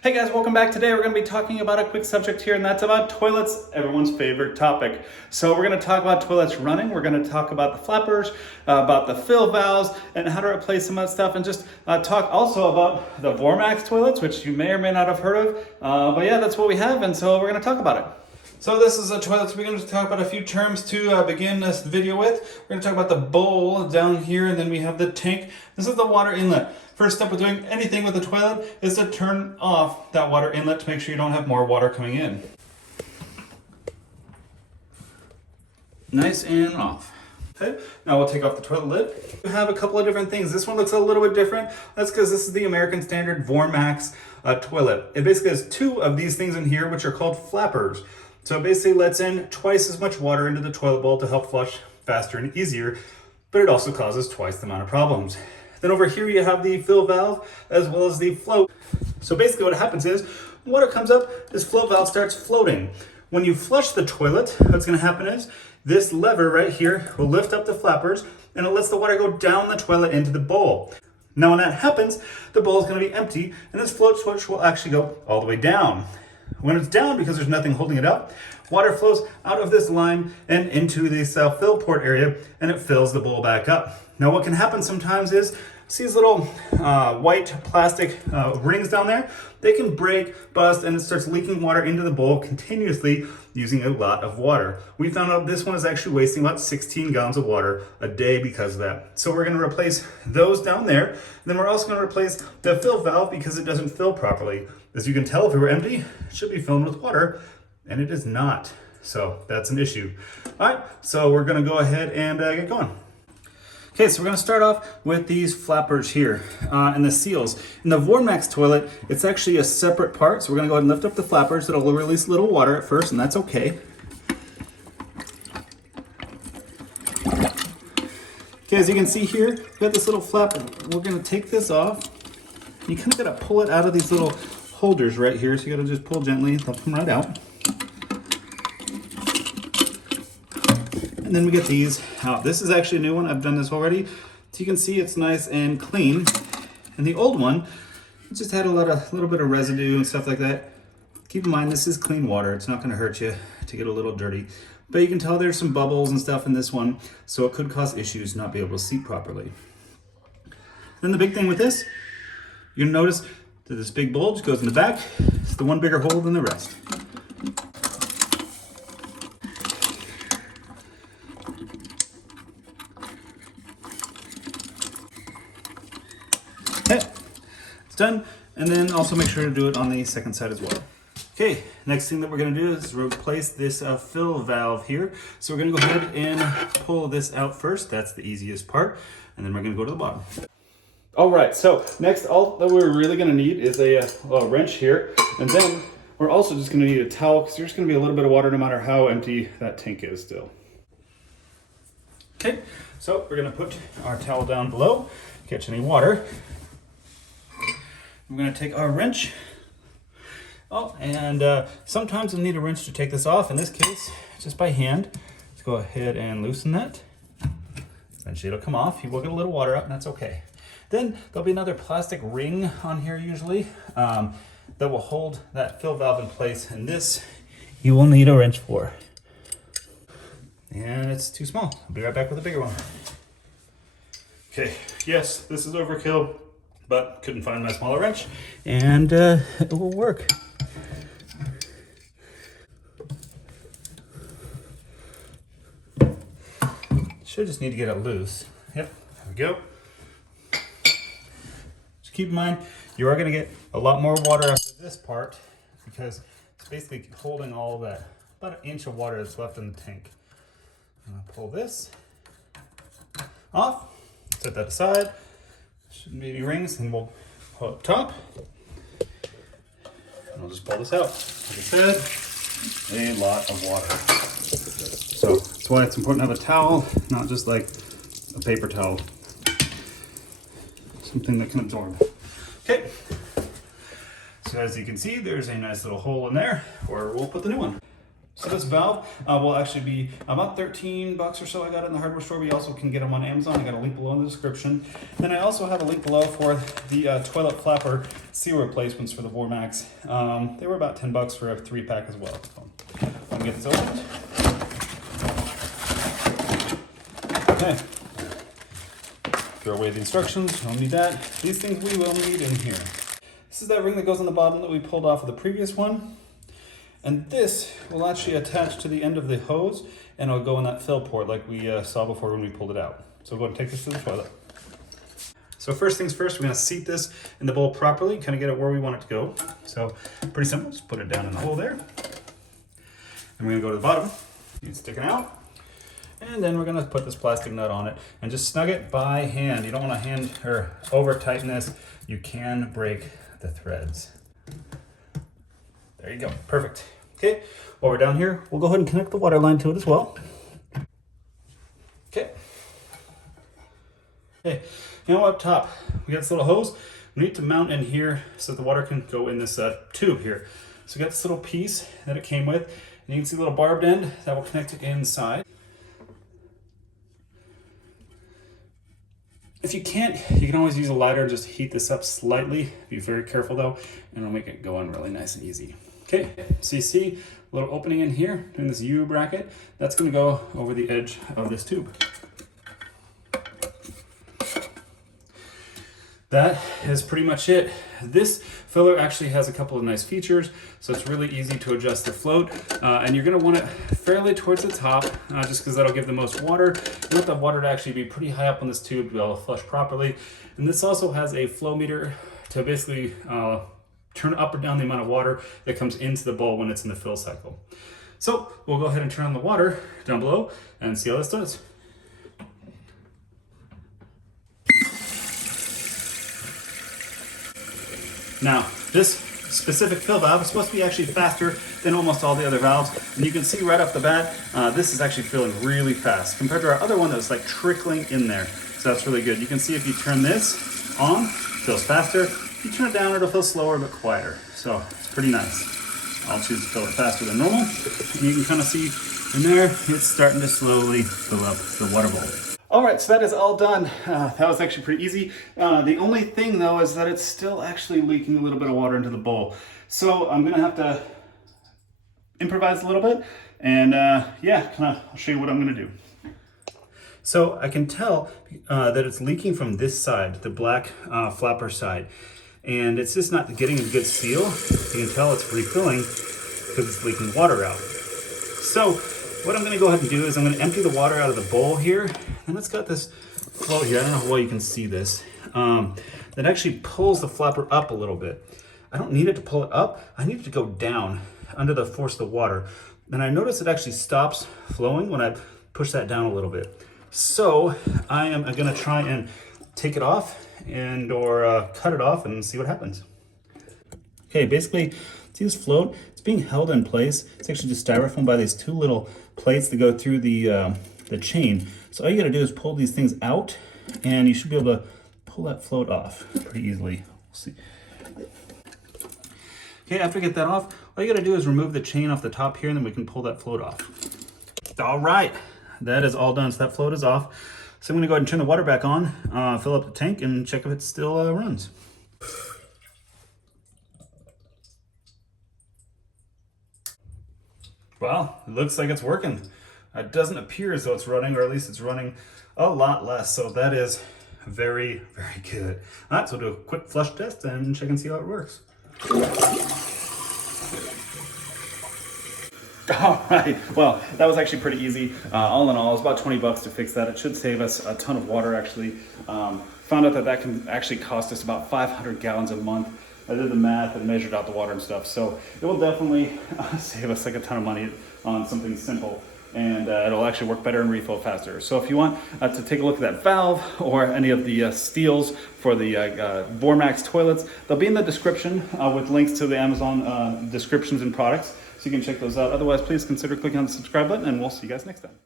Hey guys, welcome back. Today we're going to be talking about a quick subject here, and that's about toilets, everyone's favorite topic. So we're going to talk about toilets running, we're going to talk about the flappers, about the fill valves, and how to replace some of that stuff, and just talk also about the VorMax toilets, which you may or may not have heard of. But yeah, that's what we have, and so we're going to talk about it. So this is a toilet, so we're going to talk about a few terms to begin this video with. We're going to talk about the bowl down here, and then we have the tank. This is the water inlet. First step with doing anything with the toilet is to turn off that water inlet to make sure you don't have more water coming in. Nice and off. Okay, now we'll take off the toilet lid. We have a couple of different things. This one looks a little bit different. That's because this is the American Standard VorMax toilet. It basically has two of these things in here, which are called flappers. So it basically lets in twice as much water into the toilet bowl to help flush faster and easier, but it also causes twice the amount of problems. Then over here you have the fill valve as well as the float. So basically what happens is water comes up, this float valve starts floating. When you flush the toilet, what's going to happen is this lever right here will lift up the flappers and it lets the water go down the toilet into the bowl. Now when that happens, the bowl is going to be empty and this float switch will actually go all the way down. When it's down, because there's nothing holding it up, water flows out of this line and into this fill port area, and it fills the bowl back up. Now what can happen sometimes is, see these little white plastic rings down there? They can break, bust, and it starts leaking water into the bowl continuously using a lot of water. We found out this one is actually wasting about 16 gallons of water a day because of that. So we're going to replace those down there. And then we're also going to replace the fill valve because it doesn't fill properly. As you can tell, if it were empty, it should be filled with water, and it is not. So that's an issue. All right, so we're going to go ahead and get going. Okay, so we're going to start off with these flappers here and the seals. In the VorMax toilet, it's actually a separate part. So we're going to go ahead and lift up the flappers. It'll release a little water at first, and that's okay. Okay, as you can see here, we've got this little flap. We're going to take this off. You kind of got to pull it out of these little holders right here. So you got to just pull gently. They'll come right out. And then we get these out. This is actually a new one. I've done this already. So you can see it's nice and clean. And the old one, it just had a little bit of residue and stuff like that. Keep in mind, this is clean water. It's not going to hurt you to get a little dirty. But you can tell there's some bubbles and stuff in this one, so it could cause issues not be able to seat properly. Then the big thing with this, you're going to notice that this big bulge goes in the back. It's the one bigger hole than the rest. Okay, it's done. And then also make sure to do it on the second side as well. Okay, next thing that we're going to do is replace this fill valve here. So we're going to go ahead and pull this out first. That's the easiest part. And then we're going to go to the bottom. All right, so next, all that we're really going to need is a wrench here. And then we're also just going to need a towel because there's going to be a little bit of water no matter how empty that tank is still. Okay, so we're going to put our towel down below, catch any water. We're going to take our wrench. Oh, and sometimes you'll need a wrench to take this off. In this case, just by hand. Let's go ahead and loosen that. Eventually it'll come off. You will get a little water out, and that's okay. Then there'll be another plastic ring on here usually that will hold that fill valve in place. And this you will need a wrench for. And it's too small. I'll be right back with a bigger one. Okay, yes, this is overkill, but couldn't find my smaller wrench, and it will work. Should just need to get it loose. Yep, there we go. Just keep in mind, you are going to get a lot more water after this part because it's basically holding all of that, about an inch of water that's left in the tank. I'm going to pull this off, set that aside. Shouldn't be any rings, and we'll pull up top. And I'll just pull this out. Like I said, a lot of water. So that's why it's important to have a towel, not just like a paper towel. Something that can absorb. Okay. So as you can see, there's a nice little hole in there where we'll put the new one. So this valve will actually be about 13 bucks or so. I got it in the hardware store. We also can get them on Amazon. I got a link below in the description. Then I also have a link below for the toilet flapper seal replacements for the VorMax. They were about 10 bucks for a 3-pack as well. So I'm gonna get this opened. Okay. Throw away the instructions. Don't need that. These things we will need in here. This is that ring that goes on the bottom that we pulled off of the previous one. And this will actually attach to the end of the hose and it'll go in that fill port like we saw before when we pulled it out. So we'll go and take this to the toilet. So first things first, we're gonna seat this in the bowl properly, kind of get it where we want it to go. So pretty simple, just put it down in the hole there. And we're gonna go to the bottom, it's sticking out. And then we're gonna put this plastic nut on it and just snug it by hand. You don't wanna hand or over tighten this. You can break the threads. There you go, perfect. Okay, while we're down here, we'll go ahead and connect the water line to it as well. Okay. Okay, now up top, we got this little hose. We need to mount in here so that the water can go in this tube here. So we got this little piece that it came with, and you can see the little barbed end that will connect it inside. If you can't, you can always use a lighter and just heat this up slightly. Be very careful though, and it'll make it go on really nice and easy. Okay, so you see a little opening in here in this U bracket. That's gonna go over the edge of this tube. That is pretty much it. This filler actually has a couple of nice features, so it's really easy to adjust the float, and you're gonna want it fairly towards the top, just because that'll give the most water. You want the water to actually be pretty high up on this tube to be able to flush properly. And this also has a flow meter to basically turn up or down the amount of water that comes into the bowl when it's in the fill cycle. So we'll go ahead and turn on the water down below and see how this does. Now, this specific fill valve is supposed to be actually faster than almost all the other valves. And you can see right off the bat, this is actually filling really fast compared to our other one that was like trickling in there. So that's really good. You can see if you turn this on, it fills faster. If you turn it down, it'll feel slower but quieter. So it's pretty nice. I'll choose to fill it faster than normal. And you can kind of see in there, it's starting to slowly fill up the water bowl. All right, so that is all done. That was actually pretty easy. The only thing though is that it's still actually leaking a little bit of water into the bowl. So I'm gonna have to improvise a little bit and yeah, I'll show you what I'm gonna do. So I can tell that it's leaking from this side, the black flapper side. And it's just not getting a good seal. You can tell it's refilling because it's leaking water out. So what I'm gonna go ahead and do is I'm gonna empty the water out of the bowl here. And it's got this float here, I don't know how well you can see this, that actually pulls the flapper up a little bit. I don't need it to pull it up, I need it to go down under the force of the water. And I notice it actually stops flowing when I push that down a little bit. So I am gonna try and take it off and or cut it off and see what happens. Okay, basically, see this float? It's being held in place. It's actually just styrofoam by these two little plates that go through the chain. So all you gotta do is pull these things out and you should be able to pull that float off pretty easily. We'll see. Okay, after you get that off, all you gotta do is remove the chain off the top here and then we can pull that float off. All right, that is all done, so that float is off. So I'm gonna go ahead and turn the water back on, fill up the tank and check if it still runs. Well, it looks like it's working. It doesn't appear as though it's running, or at least it's running a lot less. So that is very, very good. All right, so we'll do a quick flush test and check and see how it works. All right, well, that was actually pretty easy. All in all, it was about 20 bucks to fix that. It should save us a ton of water, actually. Found out that that can actually cost us about 500 gallons a month. I did the math and measured out the water and stuff. So it will definitely save us like a ton of money on something simple. And it'll actually work better and refill faster. So if you want to take a look at that valve or any of the steels for the VorMax toilets, they'll be in the description with links to the Amazon descriptions and products. So you can check those out. Otherwise, please consider clicking on the subscribe button and we'll see you guys next time.